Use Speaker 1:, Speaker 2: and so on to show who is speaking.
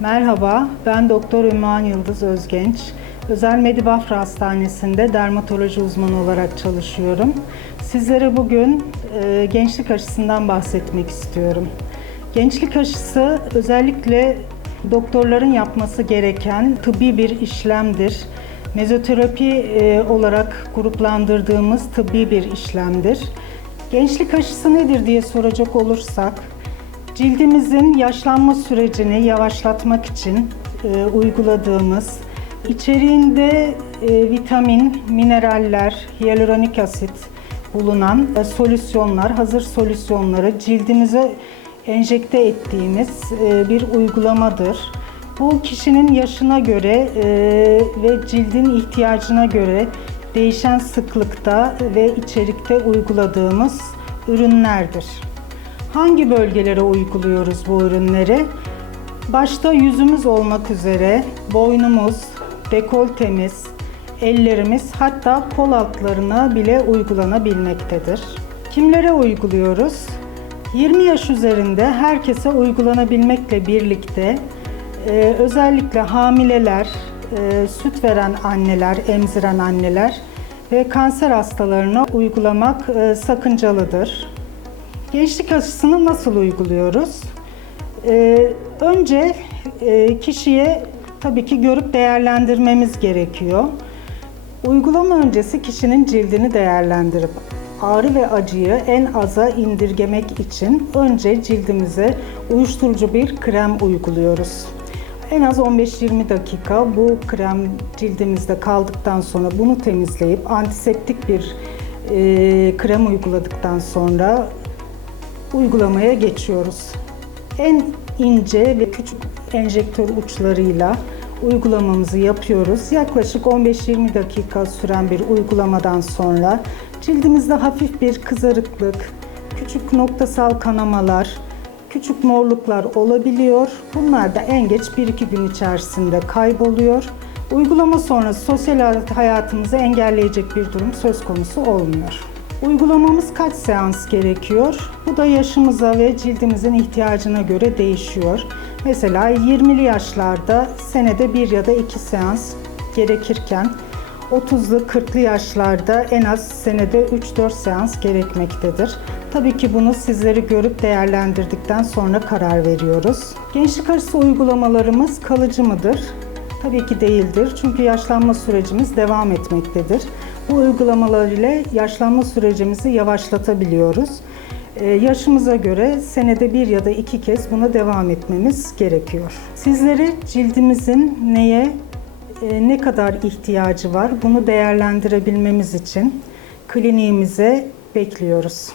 Speaker 1: Merhaba, ben Doktor Ümran Yıldız Özgenç. Özel Medibafra Hastanesi'nde dermatoloji uzmanı olarak çalışıyorum. Sizlere bugün e, gençlik aşısından bahsetmek istiyorum. Gençlik aşısı özellikle doktorların yapması gereken tıbbi bir işlemdir. Mezoterapi e, olarak gruplandırdığımız tıbbi bir işlemdir. Gençlik aşısı nedir diye soracak olursak, Cildimizin yaşlanma sürecini yavaşlatmak için e, uyguladığımız, içeriğinde e, vitamin, mineraller, hyaluronik asit bulunan e, solüsyonlar, hazır solüsyonları cildimize enjekte ettiğimiz e, bir uygulamadır. Bu kişinin yaşına göre e, ve cildin ihtiyacına göre değişen sıklıkta ve içerikte uyguladığımız ürünlerdir. Hangi bölgelere uyguluyoruz bu ürünleri? Başta yüzümüz olmak üzere boynumuz, dekoltemiz, ellerimiz hatta kol altlarına bile uygulanabilmektedir. Kimlere uyguluyoruz? 20 yaş üzerinde herkese uygulanabilmekle birlikte e, özellikle hamileler, e, süt veren anneler, emziren anneler ve kanser hastalarına uygulamak e, sakıncalıdır. Gençlik aşısını nasıl uyguluyoruz? Ee, önce e, kişiye tabii ki görüp değerlendirmemiz gerekiyor. Uygulama öncesi kişinin cildini değerlendirip ağrı ve acıyı en aza indirgemek için önce cildimize uyuşturucu bir krem uyguluyoruz. En az 15-20 dakika bu krem cildimizde kaldıktan sonra bunu temizleyip antiseptik bir e, krem uyguladıktan sonra uygulamaya geçiyoruz. En ince ve küçük enjektör uçlarıyla uygulamamızı yapıyoruz. Yaklaşık 15-20 dakika süren bir uygulamadan sonra cildimizde hafif bir kızarıklık, küçük noktasal kanamalar, küçük morluklar olabiliyor. Bunlar da en geç 1-2 gün içerisinde kayboluyor. Uygulama sonrası sosyal hayatımızı engelleyecek bir durum söz konusu olmuyor. Uygulamamız kaç seans gerekiyor? Bu da yaşımıza ve cildimizin ihtiyacına göre değişiyor. Mesela 20'li yaşlarda senede bir ya da iki seans gerekirken 30'lu 40'lı yaşlarda en az senede 3-4 seans gerekmektedir. Tabii ki bunu sizleri görüp değerlendirdikten sonra karar veriyoruz. Gençlik arası uygulamalarımız kalıcı mıdır? Tabii ki değildir. Çünkü yaşlanma sürecimiz devam etmektedir. Bu uygulamalar ile yaşlanma sürecimizi yavaşlatabiliyoruz. Ee, yaşımıza göre senede bir ya da iki kez buna devam etmemiz gerekiyor. Sizleri cildimizin neye, e, ne kadar ihtiyacı var bunu değerlendirebilmemiz için kliniğimize bekliyoruz.